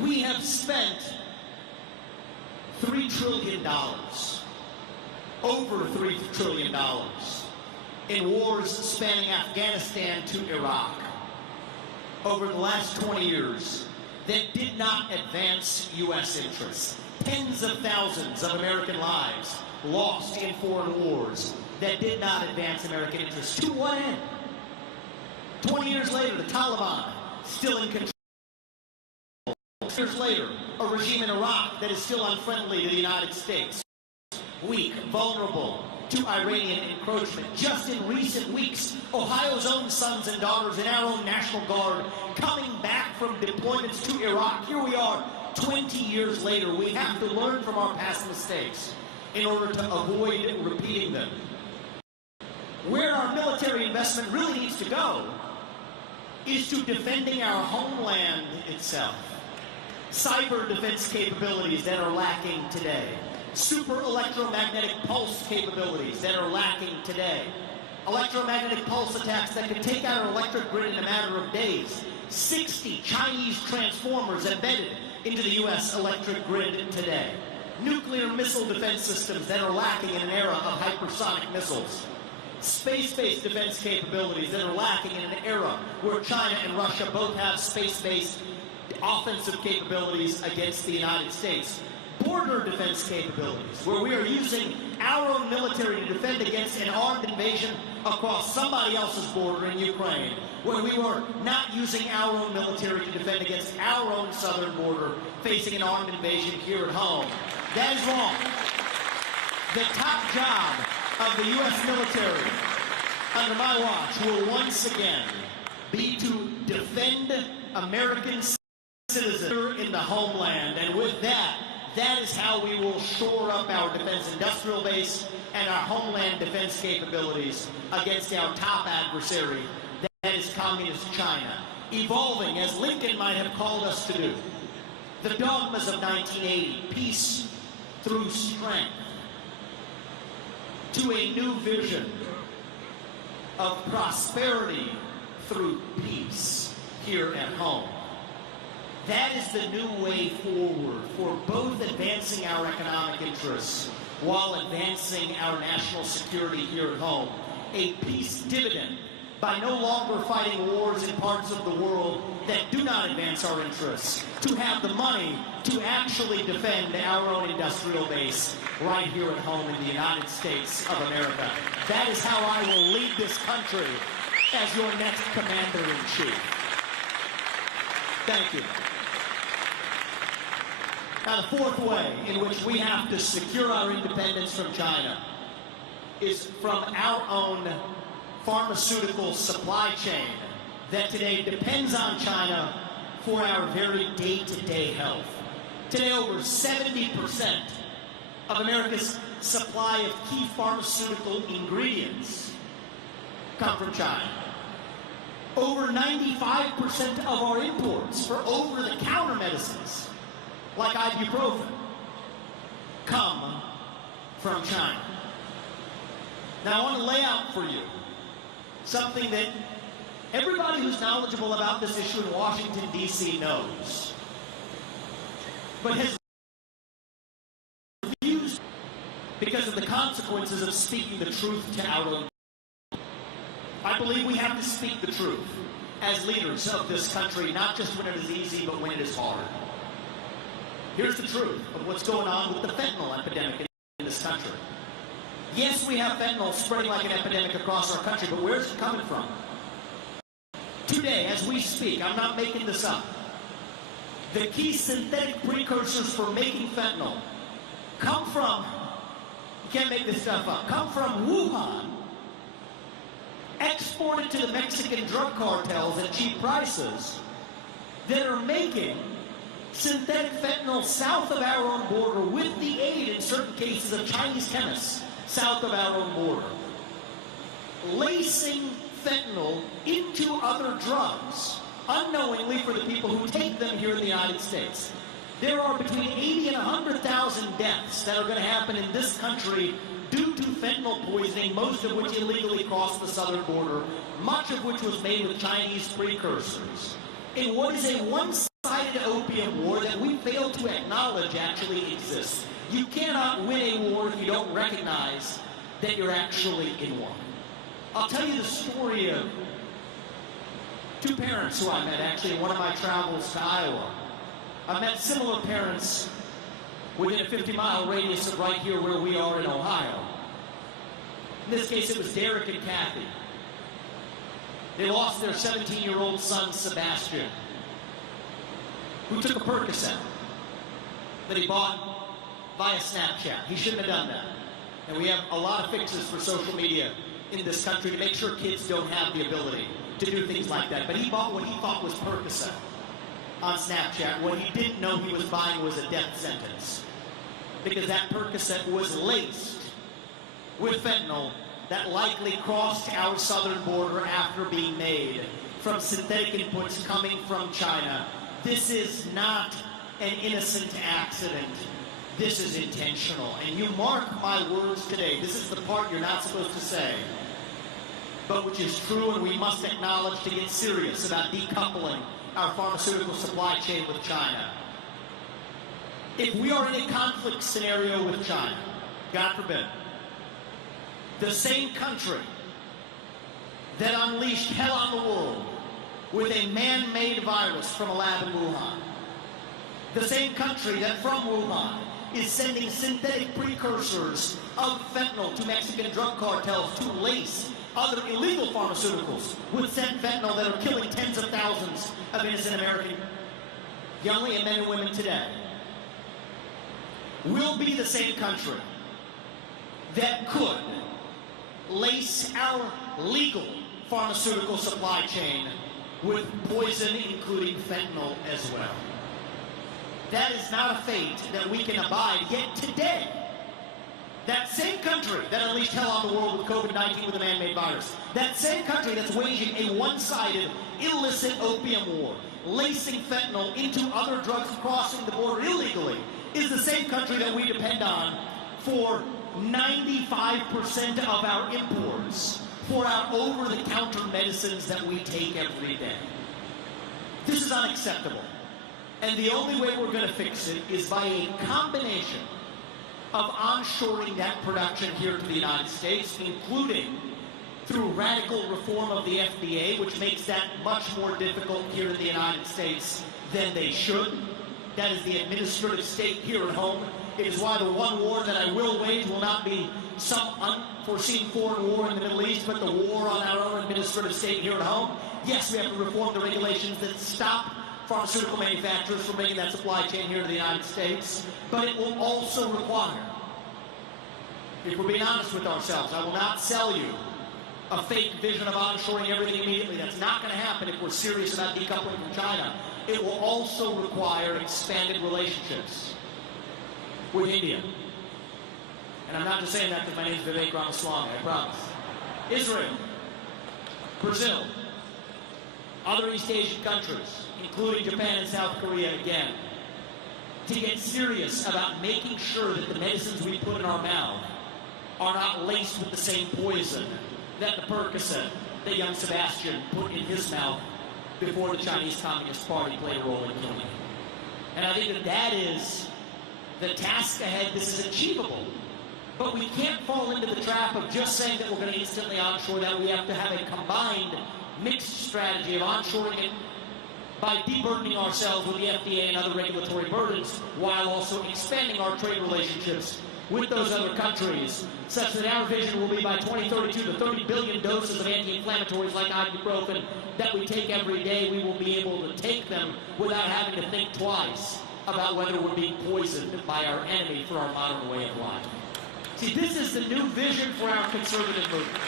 We have spent $3 trillion, over $3 trillion, in wars spanning Afghanistan to Iraq over the last 20 years that did not advance U.S. interests. Tens of thousands of American lives lost in foreign wars that did not advance American interests. To what end? 20 years later, the Taliban still in control. Years later, a regime in Iraq that is still unfriendly to the United States. Weak, vulnerable to Iranian encroachment. Just in recent weeks, Ohio's own sons and daughters in our own National Guard coming back from deployments to Iraq. Here we are, 20 years later. We have to learn from our past mistakes in order to avoid repeating them. Where our military investment really needs to go is to defending our homeland itself. Cyber defense capabilities that are lacking today. Super electromagnetic pulse capabilities that are lacking today. Electromagnetic pulse attacks that can take out our electric grid in a matter of days. 60 Chinese transformers embedded into the U.S. electric grid today. Nuclear missile defense systems that are lacking in an era of hypersonic missiles. Space-based defense capabilities that are lacking in an era where China and Russia both have space-based offensive capabilities against the United States. Border defense capabilities, where we are using our own military to defend against an armed invasion across somebody else's border in Ukraine, where we were not using our own military to defend against our own southern border, facing an armed invasion here at home. That is wrong. The top job of the U.S. military under my watch will once again be to defend American citizens in the homeland. And with that, that is how we will shore up our defense industrial base and our homeland defense capabilities against our top adversary, that is communist China, evolving, as Lincoln might have called us to do, the dogmas of 1980, peace through strength, to a new vision of prosperity through peace here at home. That is the new way forward for both advancing our economic interests while advancing our national security here at home. A peace dividend by no longer fighting wars in parts of the world that do not advance our interests, to have the money to actually defend our own industrial base right here at home in the United States of America. That is how I will lead this country as your next commander-in-chief. Thank you. Now, the fourth way in which we have to secure our independence from China is from our own pharmaceutical supply chain that today depends on China for our very day-to-day health. Today, over 70% of America's supply of key pharmaceutical ingredients come from China. Over 95% of our imports for over-the-counter medicines, like ibuprofen, come from China. Now, I want to lay out for you something that everybody who's knowledgeable about this issue in Washington, D.C. knows, but has refused because of the consequences of speaking the truth to our own. I believe we have to speak the truth as leaders of this country, not just when it is easy, but when it is hard. Here's the truth of what's going on with the fentanyl epidemic in this country. Yes, we have fentanyl spreading like an epidemic across our country, but where's it coming from? Today, as we speak, I'm not making this up, the key synthetic precursors for making fentanyl come from, you can't make this stuff up, come from Wuhan, exported to the Mexican drug cartels at cheap prices that are making synthetic fentanyl south of our own border with the aid, in certain cases, of Chinese chemists south of our own border, lacing fentanyl into other drugs, unknowingly for the people who take them here in the United States. There are between 80 and 100,000 deaths that are going to happen in this country due to fentanyl poisoning, most of which illegally crossed the southern border, much of which was made with Chinese precursors. In what is a one-sided one-sided opium war that we fail to acknowledge actually exists. You cannot win a war if you don't recognize that you're actually in one. I'll tell you the story of two parents who I met actually in one of my travels to Iowa. I met similar parents within a 50-mile radius of right here where we are in Ohio. In this case, it was Derek and Kathy. They lost their 17-year-old son, Sebastian, who took a Percocet that he bought via Snapchat. He shouldn't have done that. And we have a lot of fixes for social media in this country to make sure kids don't have the ability to do things like that. But he bought what he thought was Percocet on Snapchat. What he didn't know he was buying was a death sentence, because that Percocet was laced with fentanyl that likely crossed our southern border after being made from synthetic inputs coming from China. This is not an innocent accident. This is intentional. And you mark my words today. This is the part you're not supposed to say, but which is true, and we must acknowledge to get serious about decoupling our pharmaceutical supply chain with China. If we are in a conflict scenario with China, God forbid, the same country that unleashed hell on the world with a man-made virus from a lab in Wuhan, the same country that from Wuhan is sending synthetic precursors of fentanyl to Mexican drug cartels to lace other illegal pharmaceuticals with fentanyl that are killing tens of thousands of innocent American young men and women today, will be the same country that could lace our legal pharmaceutical supply chain with poison, including fentanyl as well. That is not a fate that we can abide. Yet today, that same country that unleashed hell on the world with COVID-19 with a man-made virus, that same country that's waging a one-sided, illicit opium war, lacing fentanyl into other drugs crossing the border illegally, is the same country that we depend on for 95% of our imports, for our over-the-counter medicines that we take every day. This is unacceptable. And the only way we're going to fix it is by a combination of onshoring that production here to the United States, including through radical reform of the FDA, which makes that much more difficult here in the United States than they should. That is the administrative state here at home. It is why the one war that I will wage will not be some unforeseen foreign war in the Middle East, but the war on our own administrative state here at home. Yes, we have to reform the regulations that stop pharmaceutical manufacturers from making that supply chain here in the United States, but it will also require, if we're being honest with ourselves, I will not sell you a fake vision of onshoring everything immediately. That's not going to happen if we're serious about decoupling from China. It will also require expanded relationships with India. And I'm not just saying that because my name is Vivek Ramaswamy, I promise. Israel, Brazil, other East Asian countries, including Japan and South Korea again, to get serious about making sure that the medicines we put in our mouth are not laced with the same poison that the Percocet that young Sebastian put in his mouth before the Chinese Communist Party played a role in killing him. And I think that that is the task ahead. This is achievable. But we can't fall into the trap of just saying that we're going to instantly onshore that. We have to have a combined, mixed strategy of onshoring it by deburdening ourselves with the FDA and other regulatory burdens, while also expanding our trade relationships with those other countries, such that our vision will be by 2032 the 30 billion doses of anti-inflammatories like ibuprofen that we take every day, we will be able to take them without having to think twice about whether we're being poisoned by our enemy for our modern way of life. See, this is the new vision for our conservative movement.